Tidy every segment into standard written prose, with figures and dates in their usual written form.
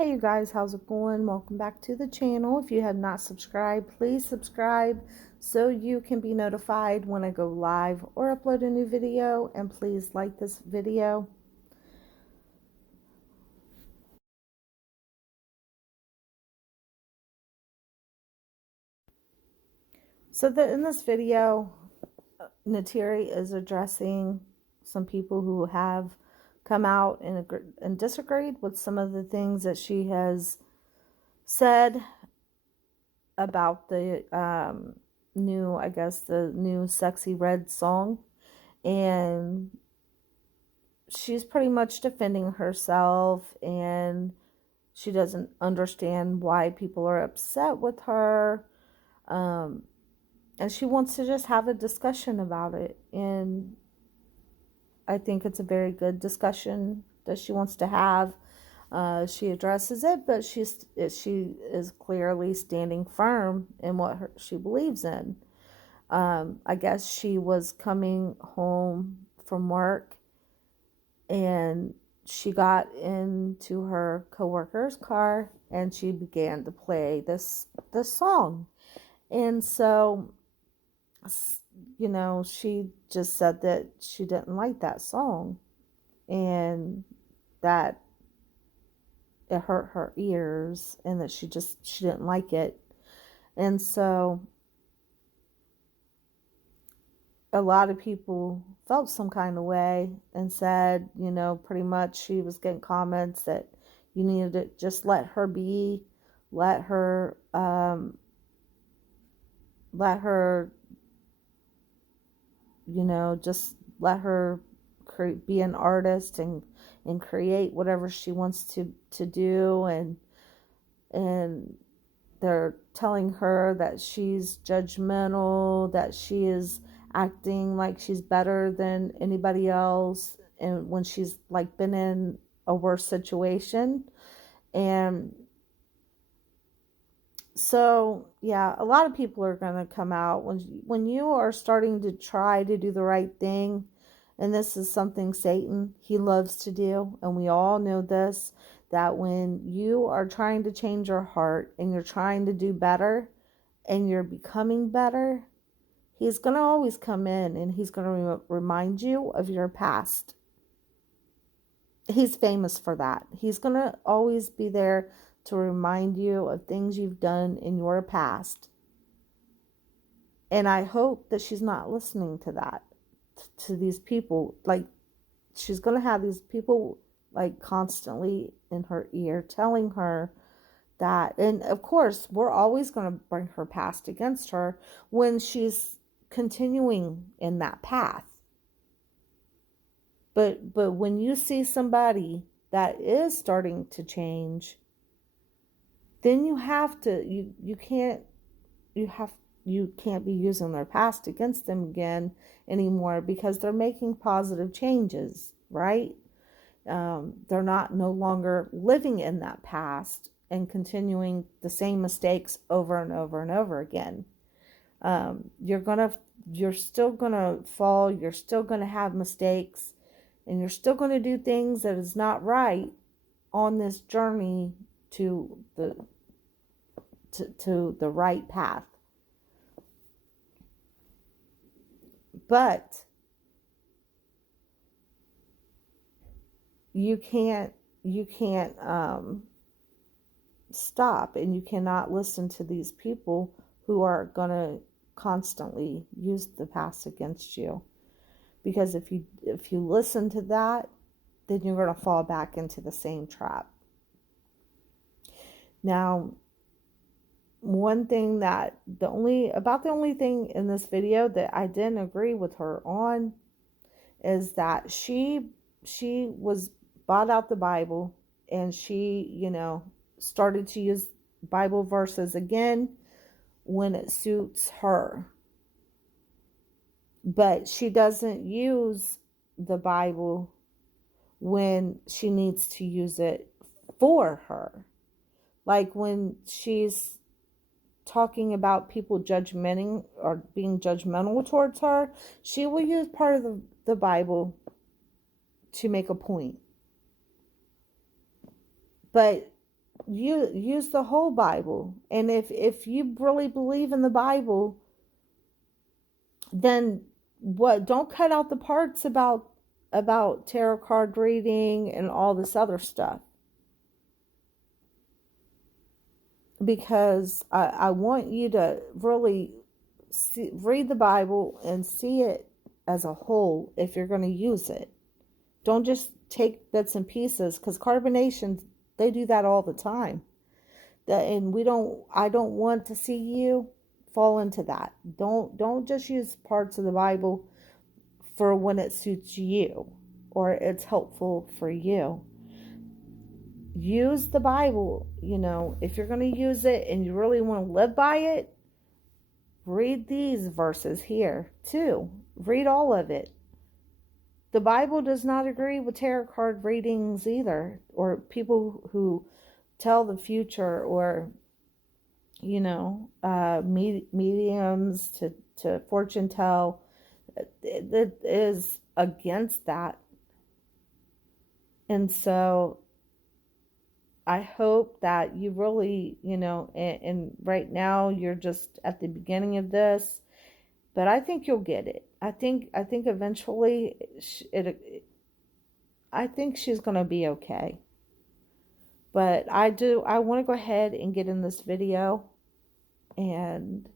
Hey you guys, how's it going? Welcome back to the channel. If you have not subscribed, please subscribe so you can be notified when I go live or upload a new video, and please like this video. In this video, Neytiri is addressing some people who have come out and disagreed with some of the things that she has said about the the new Sexyy Red song. And she's pretty much defending herself, and she doesn't understand why people are upset with her. Um, and she wants to just have a discussion about it. And I think it's a very good discussion that she wants to have. She addresses it, but she is clearly standing firm in what she believes in. I guess she was coming home from work, and she got into her coworker's car and she began to play this song. And so, she just said that she didn't like that song, and that it hurt her ears, and that she didn't like it. And so a lot of people felt some kind of way and said, pretty much she was getting comments that you needed to just let her be, let her, let her, just let her be an artist and create whatever she wants to do. And they're telling her that she's judgmental, that she is acting like she's better than anybody else, and when she's like been in a worse situation. And so, yeah, a lot of people are going to come out when you are starting to try to do the right thing. And this is something Satan, he loves to do, and we all know this, that when you are trying to change your heart and you're trying to do better and you're becoming better, he's going to always come in and he's going to remind you of your past. He's famous for that. He's going to always be there to remind you of things you've done in your past. And I hope that she's not listening to that, to these people. Like, she's going to have these people like constantly in her ear telling her that. And of course, we're always going to bring her past against her when she's continuing in that path. But when you see somebody that is starting to change, then you have to, you can't be using their past against them again anymore, because they're making positive changes, right? They're no longer living in that past and continuing the same mistakes over and over and over again. You're still gonna fall, you're still gonna have mistakes, and you're still gonna do things that is not right on this journey to the right path. But you can't stop, and you cannot listen to these people who are going to constantly use the past against you. Because if you listen to that, then you're going to fall back into the same trap. Now, one thing that the only thing in this video that I didn't agree with her on is that she was bought out the Bible, and she, started to use Bible verses again when it suits her. But she doesn't use the Bible when she needs to use it for her. Like when she's talking about people judgmenting or being judgmental towards her, she will use part of the Bible to make a point. But use the whole Bible. And if you really believe in the Bible, then what, don't cut out the parts about tarot card reading and all this other stuff, because I want you to really read the Bible and see it as a whole if you're going to use it. Don't just take bits and pieces, because carbonation, they do that all the time. And I don't want to see you fall into that. Don't just use parts of the Bible for when it suits you or it's helpful for you. Use the Bible, if you're going to use it and you really want to live by it, read these verses here too. Read all of it. The Bible does not agree with tarot card readings either, or people who tell the future, or mediums to fortune tell. It is against that. And so I hope that you really, and right now you're just at the beginning of this, but I think you'll get it. I think eventually I think she's going to be okay. But I want to go ahead and get in this video, and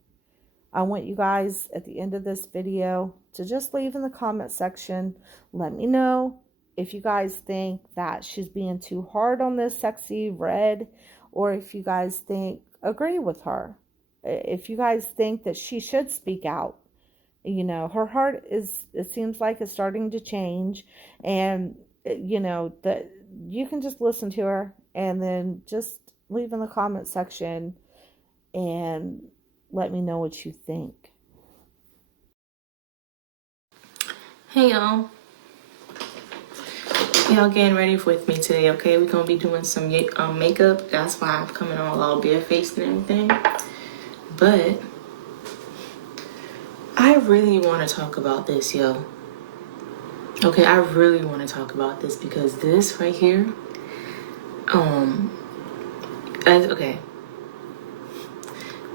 I want you guys at the end of this video to just leave in the comment section. Let me know if you guys think that she's being too hard on this Sexyy Red, or if you guys agree with her. If you guys think that she should speak out. Her heart it seems like it's starting to change, and that you can just listen to her and then just leave in the comment section and let me know what you think. Hey y'all getting ready with me today, okay? We're gonna be doing some makeup. That's why I'm coming all barefaced and everything. But I really want to talk about this, yo. Okay, I really want to talk about this because this right here, okay.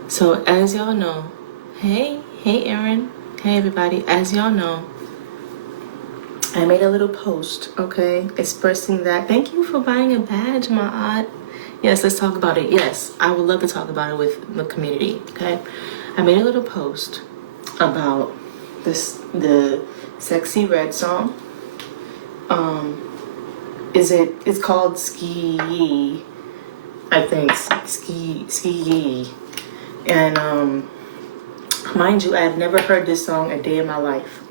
So as y'all know, hey Aaron, hey everybody. As y'all know, I made a little post, okay, expressing that. Thank you for buying a badge, my aunt. Yes, let's talk about it. Yes, I would love to talk about it with the community, okay? I made a little post about the Sexyy Red song. It's called Ski, I think. Ski. And mind you, I have never heard this song a day in my life.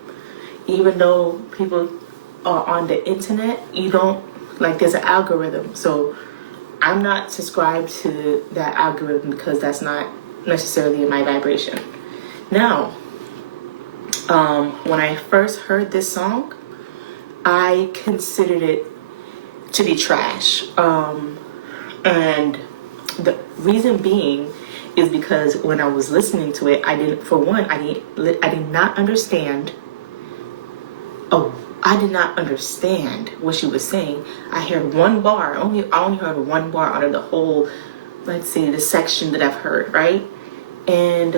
Even though people are on the internet, there's an algorithm. So I'm not subscribed to that algorithm because that's not necessarily in my vibration. Now, when I first heard this song, I considered it to be trash. And the reason being is because when I was listening to it, I did not understand. I did not understand what she was saying. I heard one bar. I only heard one bar out of the whole, let's say, the section that I've heard, right? And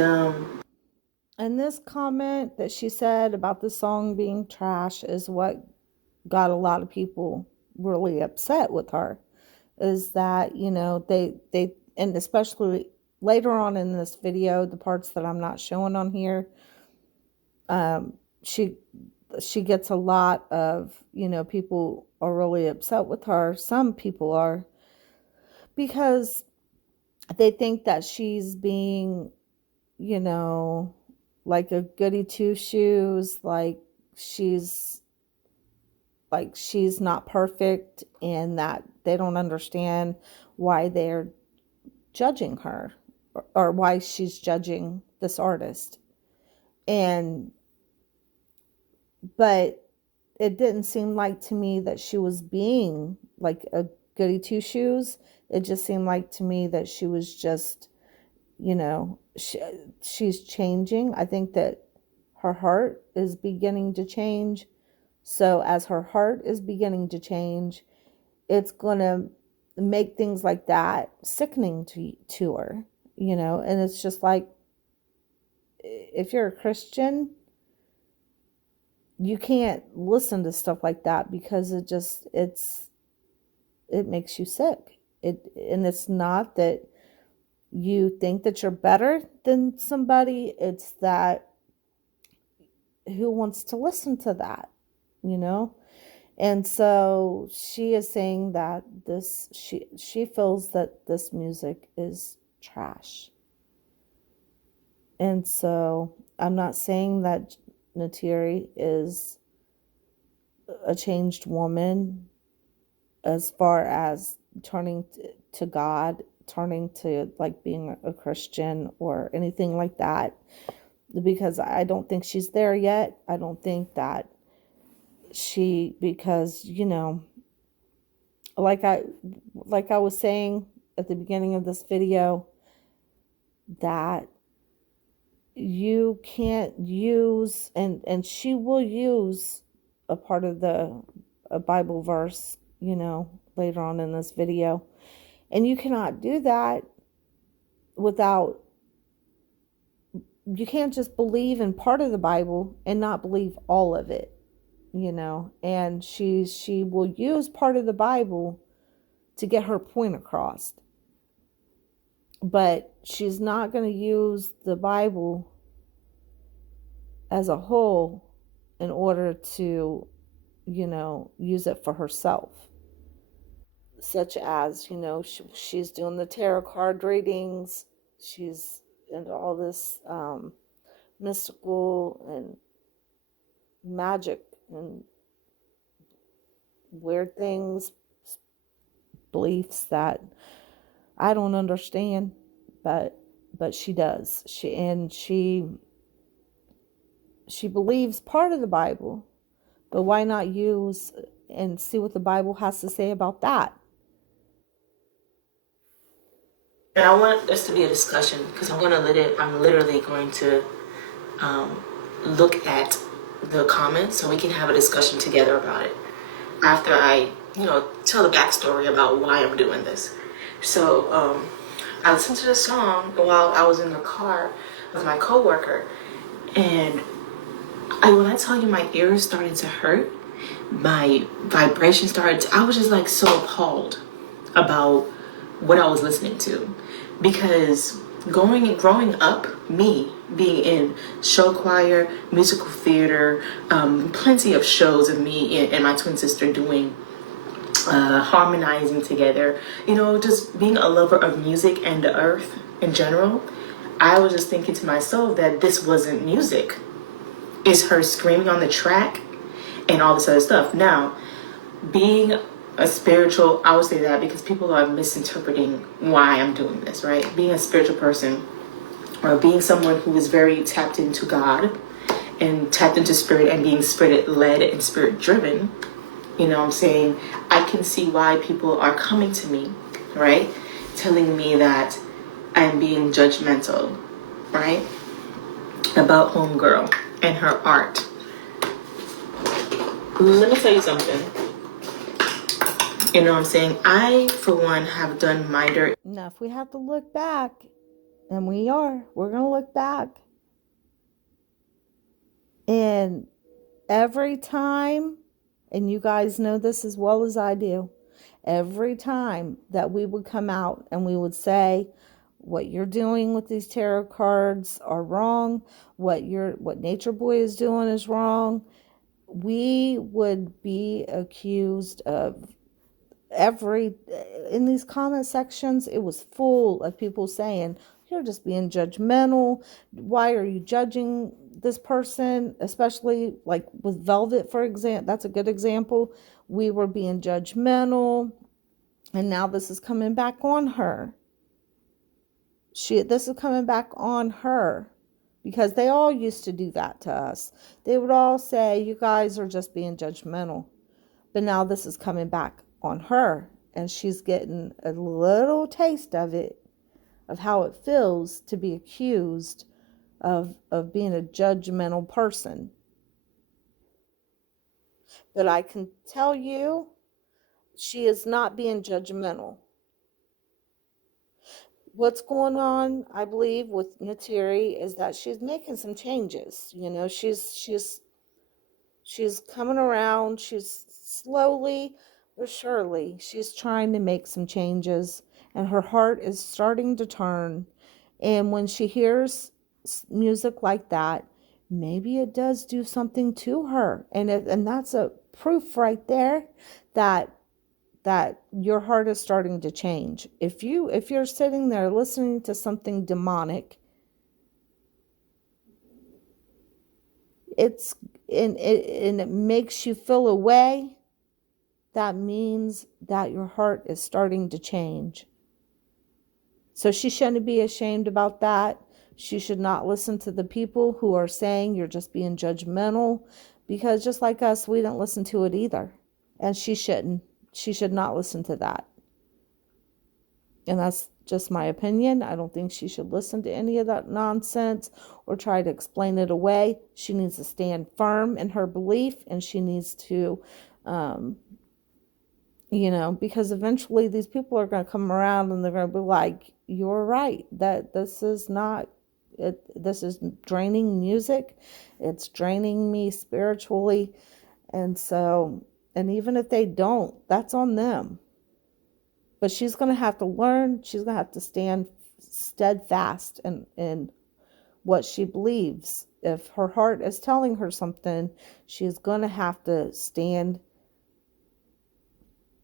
this comment that she said about the song being trash is what got a lot of people really upset with her. Is that, they and especially later on in this video, the parts that I'm not showing on here, she gets a lot of, people are really upset with her. Some people are, because they think that she's being, like a goody two shoes, like she's not perfect, and that they don't understand why they're judging her, or why she's judging this artist. But it didn't seem like to me that she was being like a goody two shoes. It just seemed like to me that she was just, she's changing. I think that her heart is beginning to change. So as her heart is beginning to change, it's going to make things like that sickening to her, and it's just like, if you're a Christian, you can't listen to stuff like that because it makes you sick. And it's not that you think that you're better than somebody, it's that who wants to listen to that, you know? And so she is saying that she feels that this music is trash. And so I'm not saying that Neytiri is a changed woman as far as turning to God, turning to like being a Christian or anything like that, because I don't think she's there yet. I don't think that because like I was saying at the beginning of this video, that you can't use, and she will use a part of a Bible verse, later on in this video, and you cannot do that without, you can't just believe in part of the Bible and not believe all of it, and she will use part of the Bible to get her point across, but she's not going to use the Bible as a whole in order to, use it for herself. Such as, she's doing the tarot card readings, she's into all this mystical and magic and weird things, beliefs that I don't understand, but she does. She believes part of the Bible, but why not use and see what the Bible has to say about that? And I want this to be a discussion because I'm literally going to look at the comments so we can have a discussion together about it after I, tell the backstory about why I'm doing this. So I listened to the song while I was in the car with my coworker, and when I tell you my ears started to hurt, my vibration I was just like so appalled about what I was listening to, because growing up, me being in show choir, musical theater, plenty of shows of me and my twin sister doing harmonizing together, just being a lover of music and the earth in general, I was just thinking to myself that this wasn't music. It's her screaming on the track and all this other stuff. Now, being a spiritual, I would say that because people are misinterpreting why I'm doing this, right? Being a spiritual person, or being someone who is very tapped into God and tapped into spirit and being spirit led and spirit driven, I'm saying, I can see why people are coming to me, right? Telling me that I'm being judgmental, right? About homegirl and her art. Let me tell you something. You know what I'm saying? I, for one, have done my dirt. Now, if we have to look back, and we're going to look back. And every time, and you guys know this as well as I do, every time that we would come out and we would say, what you're doing with these tarot cards are wrong, what Nature Boy is doing is wrong, we would be accused of in these comment sections, it was full of people saying, you're just being judgmental. Why are you judging this person? Especially like with Velvet, for example. That's a good example. We were being judgmental, and now this is coming back on her. This is coming back on her, because they all used to do that to us. They would all say, you guys are just being judgmental. But now this is coming back on her, and she's getting a little taste of it, of how it feels to be accused of being a judgmental person. But I can tell you, she is not being judgmental. what's going on, I believe, with Neytiri is that she's making some changes. You know, she's coming around. She's slowly but surely she's trying to make some changes, and her heart is starting to turn. And when she hears music like that, maybe it does do something to her, and that's a proof right there that your heart is starting to change. If you're sitting there listening to something demonic, it's and it makes you feel a way, that means that your heart is starting to change. So she shouldn't be ashamed about that. She should not listen to the people who are saying you're just being judgmental, because just like us, we didn't listen to it either. And she shouldn't. She should not listen to that. And that's just my opinion. I don't think she should listen to any of that nonsense or try to explain it away. She needs to stand firm in her belief, and she needs to, because eventually these people are going to come around and they're going to be like, you're right, that this is not it. This is draining music. It's draining me spiritually. And so, and even if they don't, that's on them. But she's going to have to learn. She's going to have to stand steadfast in what she believes. If her heart is telling her something, she's going to have to stand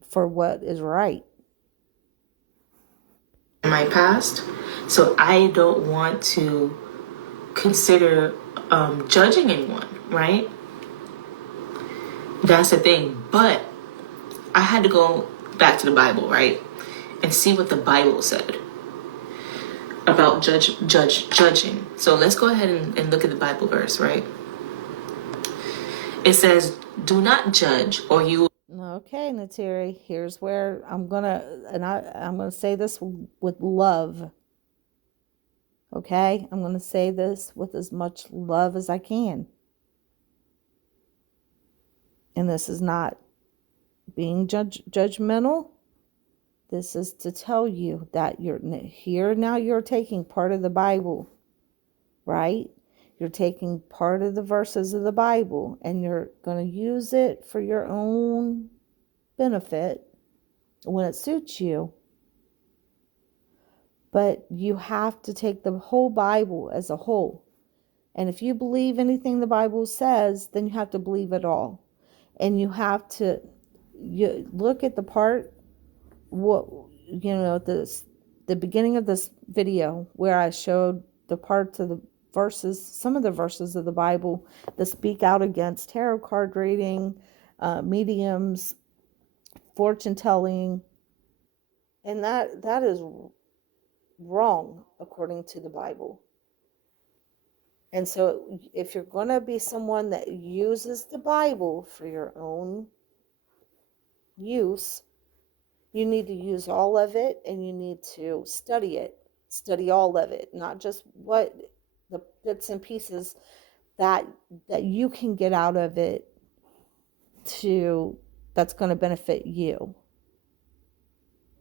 for what is right. In my past, so I don't want to consider judging anyone, right? That's the thing. But I had to go back to the Bible, right? And see what the Bible said about judging. So let's go ahead and look at the Bible verse, right? It says, do not judge or you. Okay, Neytiri, here's where I'm gonna say this with love. Okay, I'm gonna say this with as much love as I can. And this is not being judgmental. This is to tell you that you're here now. You're taking part of the Bible, right? You're taking part of the verses of the Bible, and you're going to use it for your own benefit when it suits you. But you have to take the whole Bible as a whole. And if you believe anything the Bible says, then you have to believe it all. And you have to look at the part, the beginning of this video where I showed the parts of the verses, some of the verses of the Bible that speak out against tarot card reading, mediums, fortune telling, and that is wrong according to the Bible. And so if you're going to be someone that uses the Bible for your own use, you need to use all of it, and you need to study all of it, not just what the bits and pieces that you can get out of it that's going to benefit you,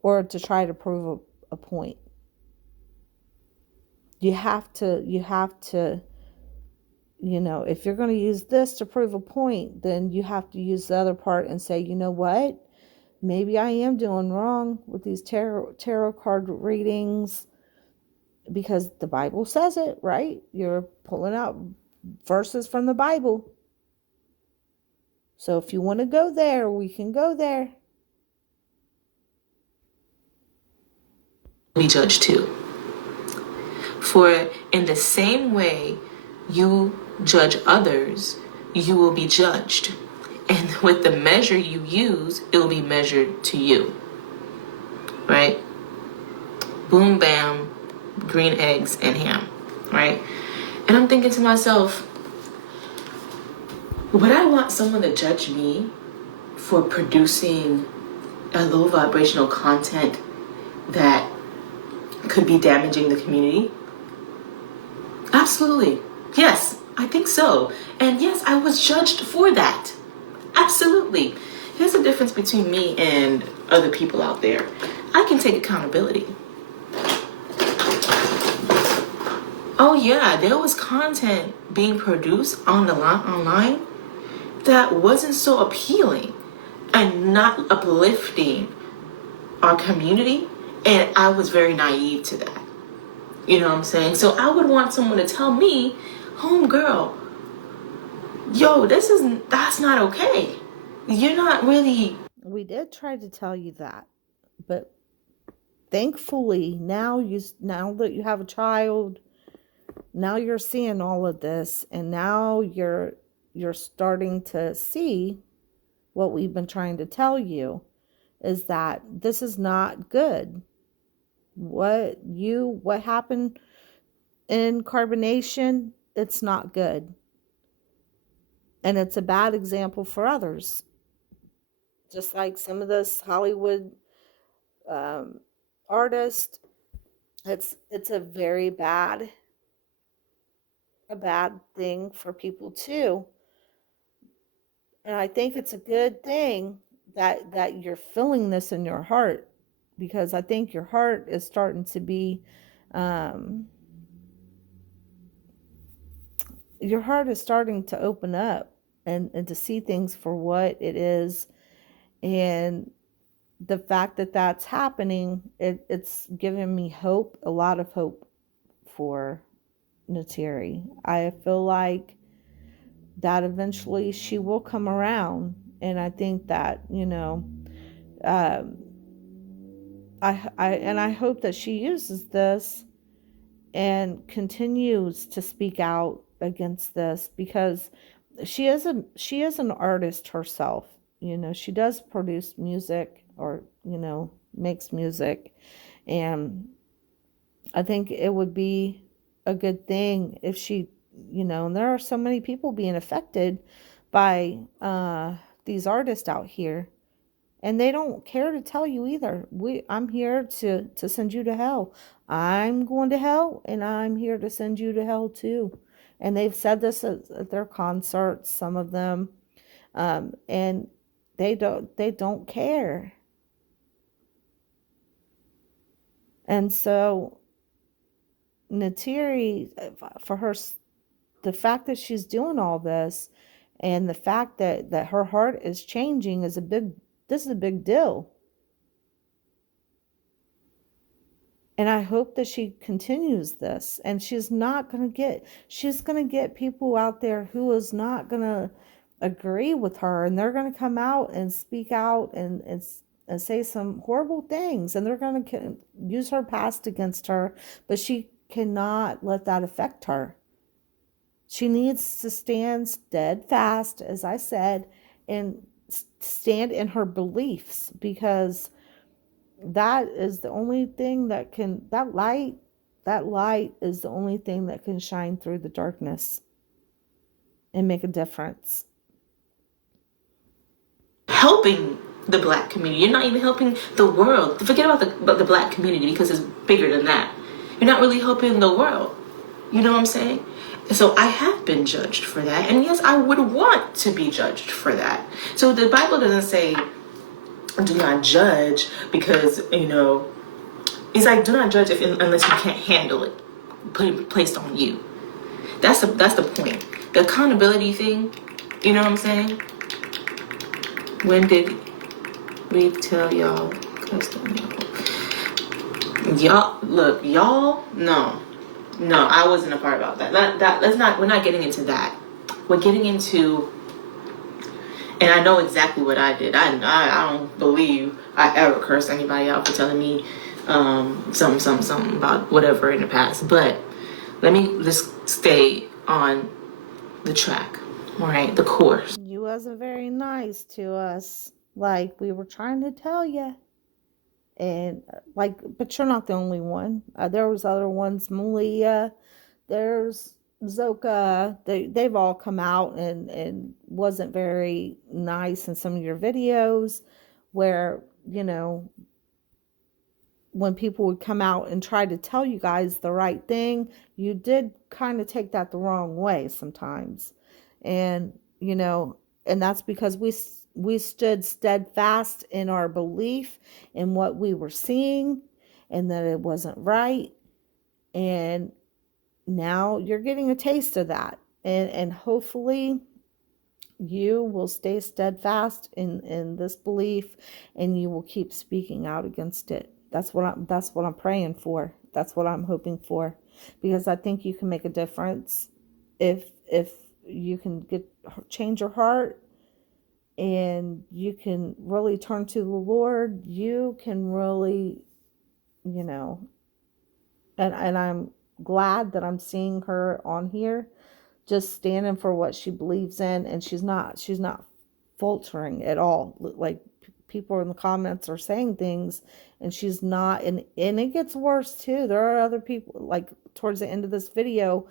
or to try to prove a point. You have to, if you're going to use this to prove a point, then you have to use the other part and say, you know what? Maybe I am doing wrong with these tarot card readings, because the Bible says it, right? You're pulling out verses from the Bible. So if you want to go there, we can go there. Be judged too. For in the same way you judge others, you will be judged. And with the measure you use, it will be measured to you. Right? Boom, bam, green eggs and ham. Right? And I'm thinking to myself, would I want someone to judge me for producing a low vibrational content that could be damaging the community? Absolutely. Yes, I think so. And yes, I was judged for that. Absolutely. Here's the difference between me and other people out there. I can take accountability. Oh yeah, there was content being produced on the online that wasn't so appealing and not uplifting our community, and I was very naive to that. You know what I'm saying? So I would want someone to tell me, home girl, yo, that's not okay. You're not really. We did try to tell you that, but thankfully now that you have a child, now you're seeing all of this, and now you're starting to see what we've been trying to tell you is that this is not good. What happened in carbonation, it's not good. And it's a bad example for others. Just like some of this Hollywood um, artist, it's a bad thing for people too. And I think it's a good thing that you're feeling this in your heart, because I think your heart is starting to be um, your heart is starting to open up and to see things for what it is. And the fact that that's happening, it's given me hope, a lot of hope for Neytiri. I feel like that eventually she will come around. And I think that, um, I hope that she uses this and continues to speak out against this, because she is an artist herself. She does produce music, or makes music. And I think it would be a good thing if she, and there are so many people being affected by these artists out here, and they don't care to tell you either. I'm here to send you to hell. I'm going to hell, and I'm here to send you to hell too. And they've said this at their concerts, some of them, and they don't care. And so Neytiri, for her, the fact that she's doing all this, and the fact that her heart is changing is a big. This is a big deal. And I hope that she continues this, and she's going to get people out there who is not going to agree with her, and they're going to come out and speak out and say some horrible things, and they're going to use her past against her, but she cannot let that affect her. She needs to stand steadfast, as I said, and stand in her beliefs, because that is the only thing that light is the only thing that can shine through the darkness and make a difference. Helping the black community. You're not even helping the world. Forget about the black community, because it's bigger than that. You're not really helping the world. You know what I'm saying? So I have been judged for that. And yes, I would want to be judged for that. So the Bible doesn't say do not judge, because, it's like do not judge unless you can't handle it placed on you. That's the point. The accountability thing, you know what I'm saying? When did we tell y'all? Y'all, look, y'all, no, I wasn't a part about that. We're not getting into that. We're getting into, and I know exactly what I did. I don't believe I ever cursed anybody out for telling me something about whatever in the past. But let's stay on the track, all right, the course. You wasn't very nice to us, like we were trying to tell you. And but you're not the only one. There was other ones, Malia, there's Zoka. They've all come out and wasn't very nice in some of your videos, where when people would come out and try to tell you guys the right thing, you did kind of take that the wrong way sometimes. And and that's because we stood steadfast in our belief in what we were seeing, and that it wasn't right. And now you're getting a taste of that. And hopefully you will stay steadfast in this belief, and you will keep speaking out against it. That's what I'm praying for. That's what I'm hoping for, because I think you can make a difference if you can change your heart, and you can really turn to the Lord. You can really, you know, and I'm glad that I'm seeing her on here just standing for what she believes in, and she's not faltering at all. Like, people in the comments are saying things, and she's not. And it gets worse too. There are other people, like towards the end of this video,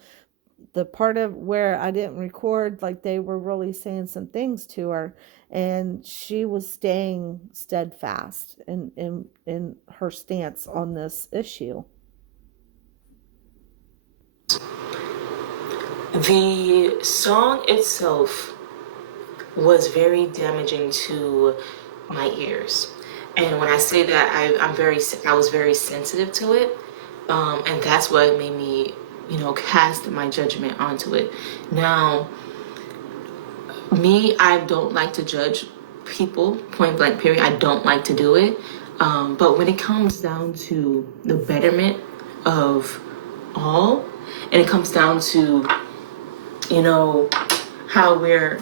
the part of where I didn't record, like they were really saying some things to her, and she was staying steadfast in her stance on this issue. The song itself was very damaging to my ears. And when I say that, I was very sensitive to it. And that's what made me, cast my judgment onto it. Now, I don't like to judge people, point blank period. I don't like to do it. But when it comes down to the betterment of all, and it comes down to, how we're,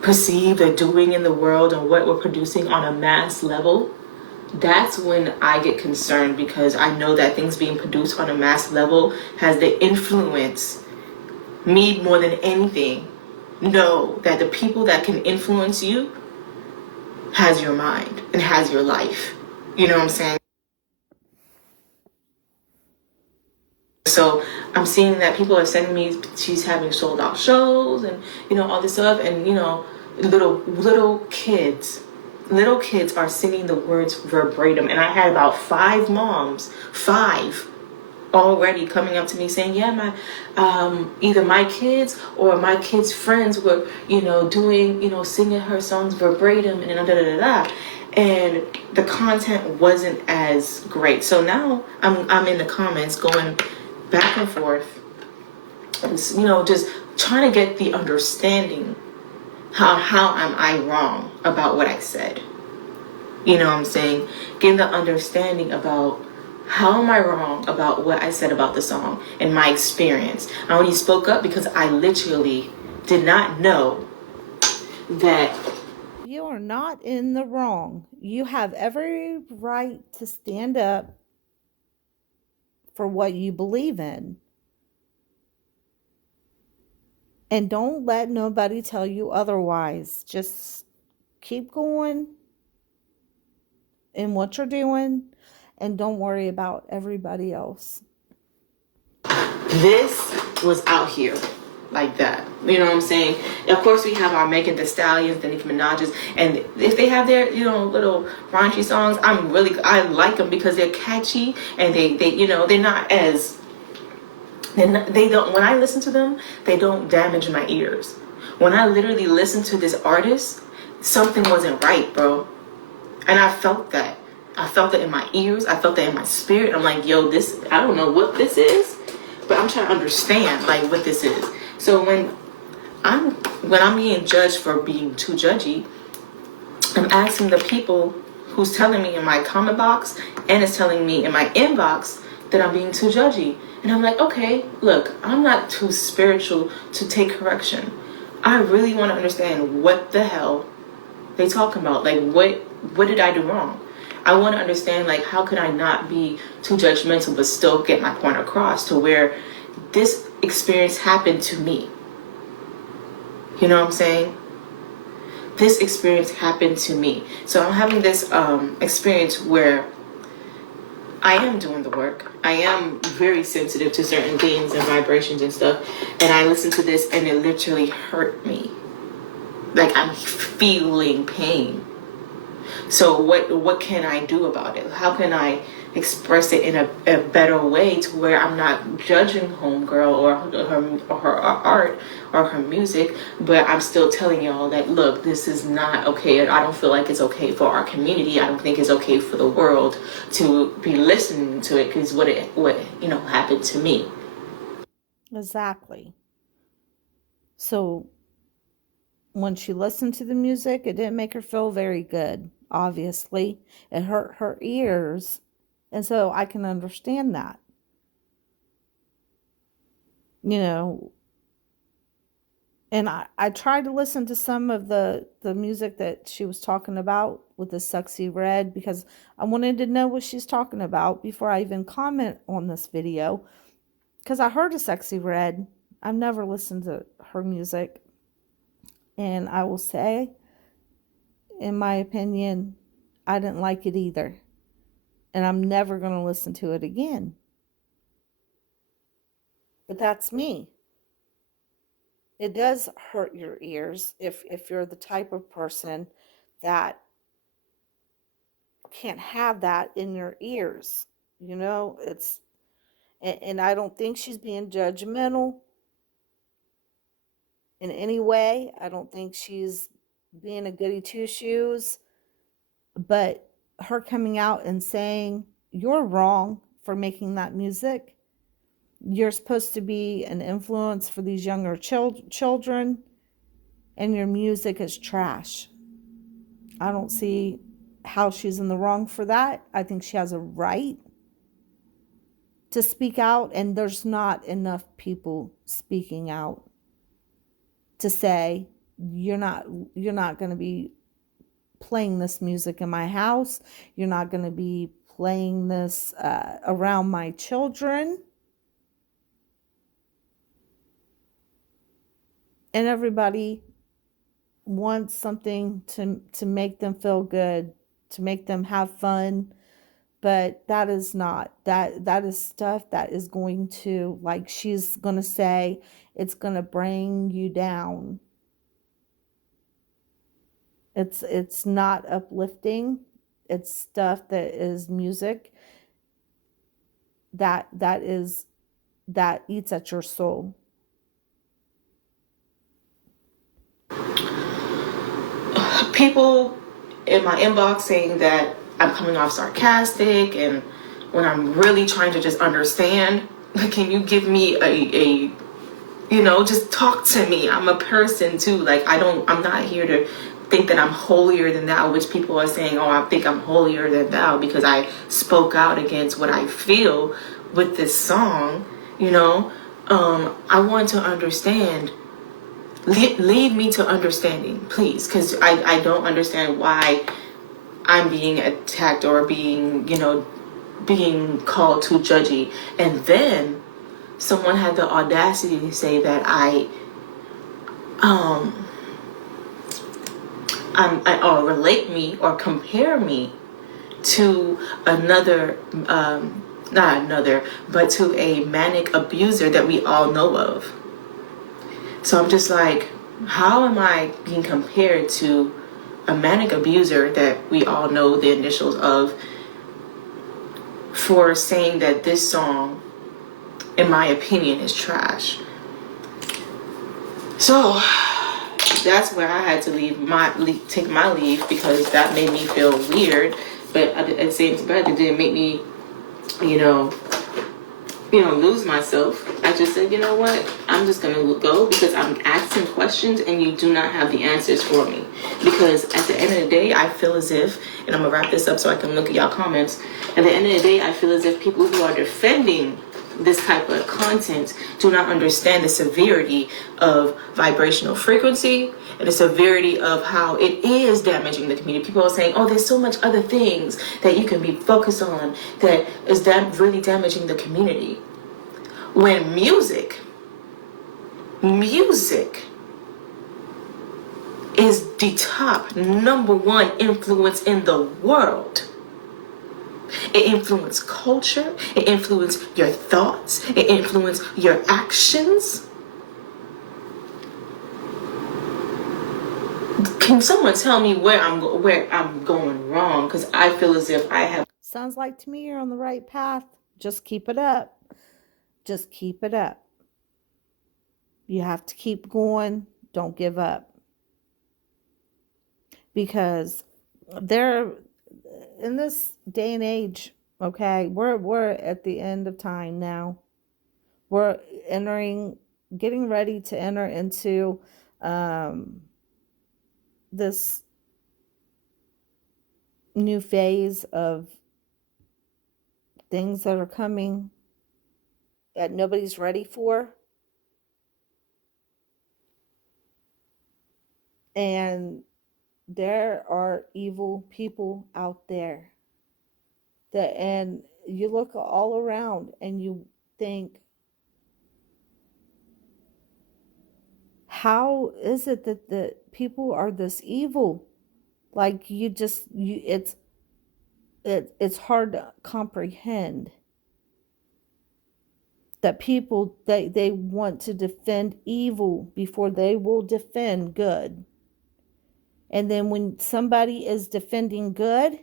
perceived or doing in the world, and what we're producing on a mass level, that's when I get concerned, because I know that things being produced on a mass level has the influence. Me, more than anything, know that the people that can influence you has your mind and has your life. You know what I'm saying? So I'm seeing that people are sending me, she's having sold out shows, and all this stuff, and little kids are singing the words verbatim. And I had about 5 moms, already coming up to me saying, yeah, my either my kids or my kids' friends were doing singing her songs verbatim, and da da da da. And the content wasn't as great. So now I'm in the comments going back and forth, and just trying to get the understanding. How am I wrong about what I said? You know what I'm saying? Getting the understanding about how am I wrong about what I said about the song and my experience. I only spoke up because I literally did not know that. You are not in the wrong. You have every right to stand up for what you believe in. And don't let nobody tell you otherwise. Just keep going in what you're doing, and don't worry about everybody else. This was out here like that. You know what I'm saying? Of course, we have our Megan Thee Stallions, the Nicki Minaj's, and if they have their, little raunchy songs, I like them because they're catchy, and they're not as, they don't, when I listen to them, they don't damage my ears. When I literally listen to this artist, something wasn't right, bro. And I felt that. I felt it in my ears. I felt that in my spirit. I'm like, yo, I don't know what this is, but I'm trying to understand, like, what this is. So when I'm being judged for being too judgy, I'm asking the people who's telling me in my comment box, and it's telling me in my inbox that I'm being too judgy. And I'm like, okay, look, I'm not too spiritual to take correction. I really want to understand what the hell they talking about. Like, what did I do wrong? I want to understand, like, how can I not be too judgmental but still get my point across, to where this experience happened to me. You know what I'm saying? This experience happened to me. So I'm having this experience where I am doing the work. I am very sensitive to certain things and vibrations and stuff. And I listened to this, and it literally hurt me. Like, I'm feeling pain. So what can I do about it? How can I express it in a better way to where I'm not judging homegirl or her art or her music, but I'm still telling y'all that, look, this is not okay. I don't feel like it's okay for our community. I don't think it's okay for the world to be listening to it, because what happened to me. Exactly. So when she listened to the music, it didn't make her feel very good, obviously. It hurt her ears. And so I can understand that. You know, and I tried to listen to some of the music that she was talking about with the Sexyy Red, because I wanted to know what she's talking about before I even comment on this video. Because I heard of Sexyy Red. I've never listened to her music. And I will say, in my opinion, I didn't like it either. And I'm never going to listen to it again. But that's me. It does hurt your ears if you're the type of person that can't have that in your ears. You know, and I don't think she's being judgmental in any way. I don't think she's being a goody two shoes. But her coming out and saying, you're wrong for making that music. You're supposed to be an influence for these younger children, and your music is trash. I don't see how she's in the wrong for that. I think she has a right to speak out, and there's not enough people speaking out to say, you're not going to be playing this music in my house. You're not going to be playing this around my children. And everybody wants something to make them feel good, to make them have fun. But that is not, that is stuff that is going to, like she's going to say, it's going to bring you down. It's not uplifting. It's stuff that is music that eats at your soul. People in my inbox saying that I'm coming off sarcastic, and when I'm really trying to just understand, like, can you give me a just talk to me. I'm a person too. Like, I'm not here to think that I'm holier than thou, which people are saying, oh, I think I'm holier than thou because I spoke out against what I feel with this song. I want to understand. Lead me to understanding, please, because I don't understand why I'm being attacked or being called too judgy. And then someone had the audacity to say that or relate me or compare me to another, not another, but to a manic abuser that we all know of. So I'm just like, how am I being compared to a manic abuser that we all know the initials of, for saying that this song, in my opinion, is trash? So that's where I had to take my leave, because that made me feel weird. But at the same time, it didn't make me, lose myself. I just said, you know what? I'm just going to go, because I'm asking questions and you do not have the answers for me. Because at the end of the day, I feel as if, and I'm going to wrap this up so I can look at y'all comments. At the end of the day, I feel as if people who are defending this type of content do not understand the severity of vibrational frequency and the severity of how it is damaging the community. People are saying, oh, there's so much other things that you can be focused on that is really damaging the community. When music is the top number one influence in the world. It influences culture. It influences your thoughts. It influences your actions. Can someone tell me where I'm going wrong? Because I feel as if I have. Sounds like to me you're on the right path. Just keep it up. Just keep it up. You have to keep going. Don't give up. Because they're in this day and age, okay, we're at the end of time now. We're getting ready to enter into this new phase of things that are coming that nobody's ready for. And there are evil people out there and you look all around and you think, how is it that the people are this evil? Like it's hard to comprehend that people they want to defend evil before they will defend good. And then when somebody is defending good,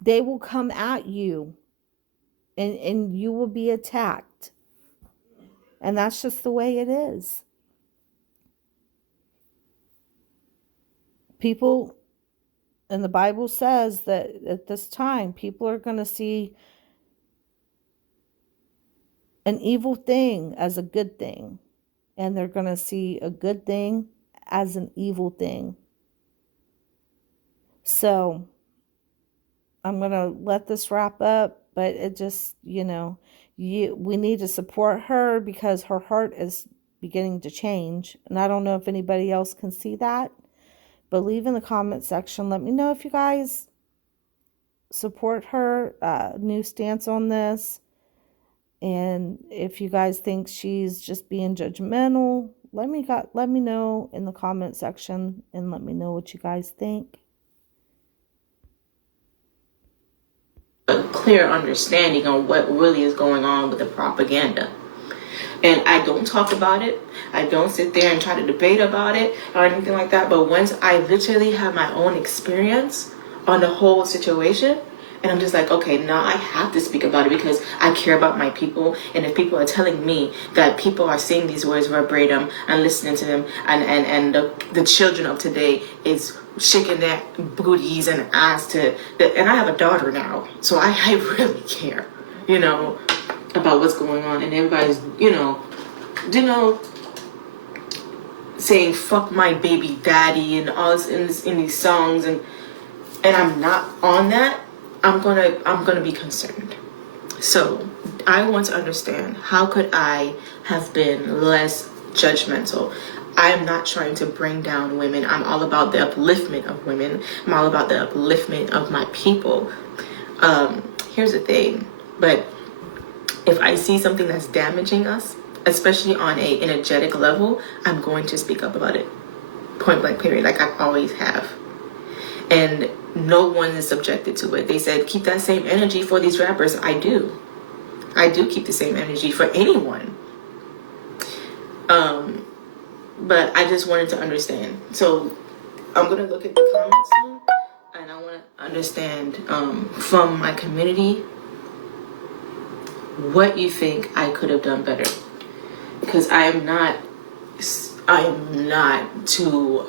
they will come at you and you will be attacked. And that's just the way it is. People, and the Bible says that at this time, people are going to see an evil thing as a good thing. And they're going to see a good thing as an evil thing. So I'm going to let this wrap up, but it just, we need to support her because her heart is beginning to change. And I don't know if anybody else can see that, but leave in the comment section. Let me know if you guys support her new stance on this. And if you guys think she's just being judgmental, let me know in the comment section and let me know what you guys think. A clear understanding on what really is going on with the propaganda. And I don't talk about it. I don't sit there and try to debate about it or anything like that. But once I literally have my own experience on the whole situation, and I'm just like, okay, now I have to speak about it because I care about my people. And if people are telling me that people are saying these words verbatim and listening to them, and the children of today is shaking their booties and ass to, and I have a daughter now, so I really care, about what's going on. And everybody's, saying fuck my baby daddy and all this in these songs, and I'm not on that. I'm gonna be concerned. So I want to understand, how could I have been less judgmental? I am not trying to bring down women. I'm all about the upliftment of women. I'm all about the upliftment of my people. Here's the thing, but if I see something that's damaging us, especially on a energetic level, I'm going to speak up about it. Point blank period, like I always have. And no one is subjected to it. They said keep that same energy for these rappers. I do keep the same energy for anyone. But I just wanted to understand. So I'm gonna look at the comments now, and I want to understand from my community what you think I could have done better, because I am not to